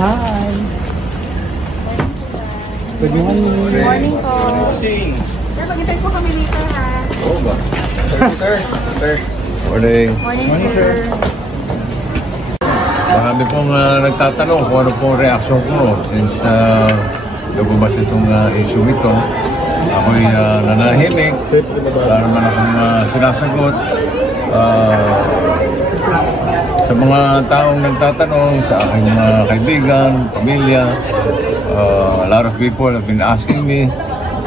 Hi. Good morning. Good morning po. Sir, maghintay po kami dito ha. Oo ba? Sir. Morning. Morning, sir. Marami pong nagtatanong kung ano pong reaksyon ko since lumabas itong issue ito. Ako'y nanahimik. Wala naman akong sinasagot. Sa mga taong nagtatanong, sa aking mga kaibigan, pamilya, a lot of people have been asking me,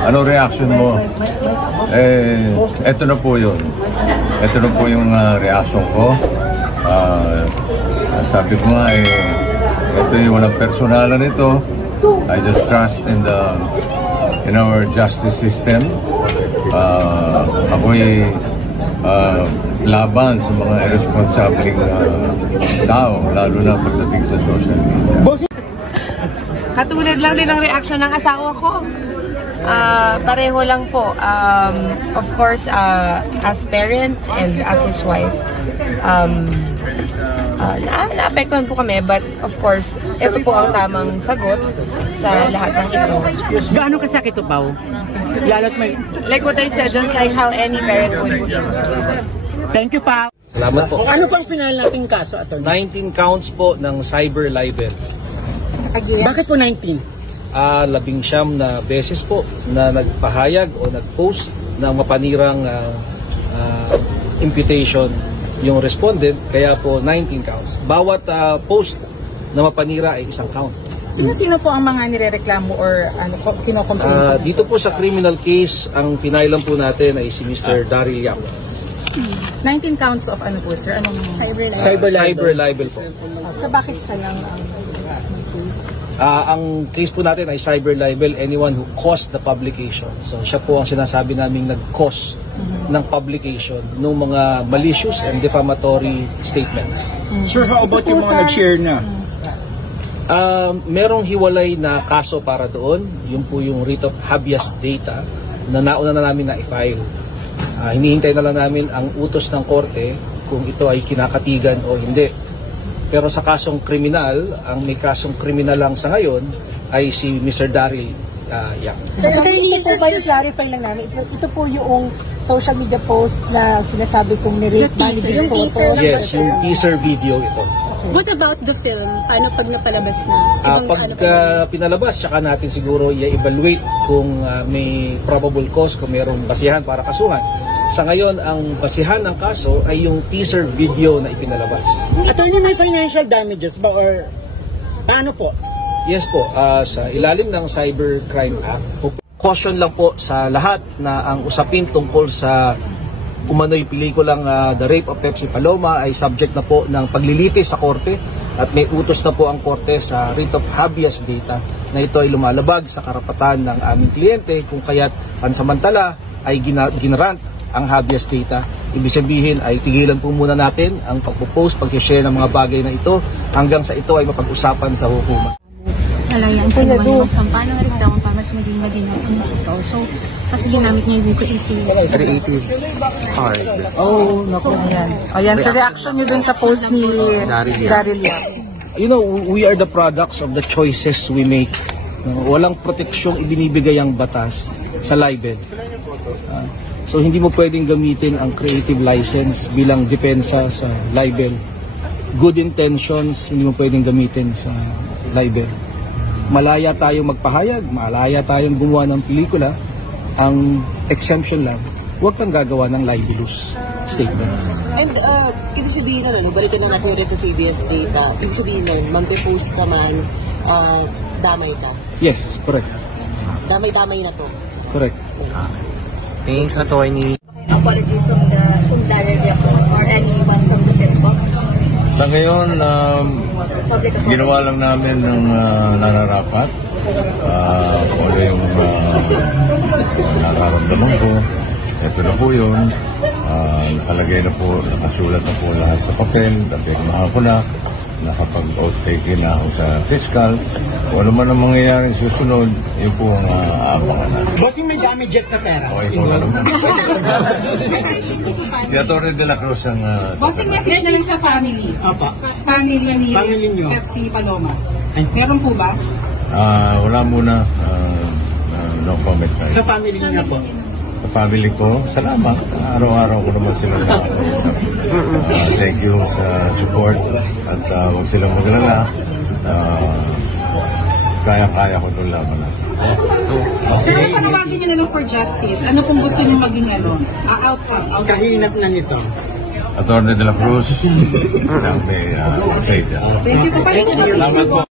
ano reaction mo? Eto na po yun. Ito na po yung reaction ko. Sabi ko nga, ito yung walang personalan nito. I just trust in our justice system. Ako'y laban sa mga irresponsibleng tao, lalo na pagdating sa social media. Katulad lang din ang reaction ng asawa ko. Pareho lang po. Of course, as parents and as his wife, naapektuhan po kami, but of course, ito po ang tamang sagot sa lahat ng ito. Gaano kasakit ito, Pao? Lalo't may... Like what I said, just like how any parent would feel. Thank you, Pao. Salamat po. Ano pang final nating kaso, Atty.? 19 counts po ng cyber libel. Bakit po 19? 19 na beses po na nagpahayag o nag-post ng mapanirang imputation yung respondent, kaya po 19 counts. Bawat post na mapanira ay isang count. Sino-sino po ang mga nirereklamo or kinokomplain? Dito po sa criminal case, ang pinailan po natin ay si Mr. Daryl Yap. 19 counts of ano po, sir? Anong Cyber libel po. So bakit siya lang ang case? Ang case po natin ay cyber libel, anyone who caused the publication. So siya po ang sinasabi naming nag-cause ng publication ng mga malicious and defamatory statements. Sir, how about yung mga nag-share na? Merong hiwalay na kaso para doon. Yun po yung writ of habeas data na nauna na namin na i-file. Hinihintay na lang namin ang utos ng korte kung ito ay kinakatigan o hindi. Pero sa kasong kriminal, ang may kasong kriminal lang sa ngayon ay si Mr. Daryl Yap. Sir, clarify lang namin. Ito po yung social media post na sinasabi kong ni-rape yung teaser. Yes, yung teaser video ito. What about the film? Paano pag napalabas na? Pag pinalabas, tsaka natin siguro i-evaluate kung may probable cause, kung mayroong basihan para kasuhan. Sa ngayon, ang basihan ng kaso ay yung teaser video na ipinalabas. Attorney, may financial damages ba or paano po? Yes po, sa ilalim ng Cybercrime Act, caution lang po sa lahat na ang usapin tungkol sa umano'y pelikulang The Rape of Pepsi Paloma ay subject na po ng paglilitis sa korte at may utos na po ang korte sa writ of habeas data na ito ay lumalabag sa karapatan ng aming kliyente kung kaya't pansamantala ay ginrant ang habeas data. Ibig sabihin ay tigilan po muna natin ang pagpo-post, pag-share ng mga bagay na ito hanggang sa ito ay mapag-usapan sa hukuman. Talagang sa mga magsampa ng reklamo para mas maging ito. So, kasi ginamit niya yung 380 card. Oh, naku yan. Ayan, sa reaction nyo dun sa post ni Daryl Yap. You know, we are the products of the choices we make. Walang proteksyong ibinibigay ang batas sa libel. So hindi mo pwedeng gamitin ang creative license bilang depensa sa libel. Good intentions, hindi mo pwedeng gamitin sa libel. Malaya tayong magpahayag, malaya tayong gumawa ng pelikula. Ang exemption lang, huwag kang gagawa ng libelous statements. And ibig sabihin naman, balikan na natin ito previous data, ibig sabihin nun, mag-post ka man, damay ka. Yes, correct. Damay-damay na to. Correct. Thanks, attorney. apology from Daryl Yap or anyone from the film. Sa ngayon, ginawa lang namin ng nararapat. Kung ano yung nararamdaman ko. Ito na po yun. Nakalagay na po, nakasulat na po lahat sa papel. Napirmahan ko na. Nakapag-oath taken na ako sa fiscal. Kung ano man ang mangyayari susunod, yun po ang aabangan natin. Bossing, may damages na pera. Okay, kung ano man. Si Atty. De la Cruz ang... Bossing, message na lang sa family. Apa. Family Family ni nyo. Pepsi Paloma. Meron po ba? Wala muna. No comment tayo. Sa family niya po? Sa family ko, salamat. Araw-araw ko naman sila nakakausap. Thank you sa support. At huwag silang maglala. Kaya-kaya ko itong laban natin. Sir, ano panawagin niyo na lang for justice? Ano pong gusto niyo maging outcome? Kahinap na nito. Atty. de la Cruz, sabi, say that. Thank you po. Salamat po.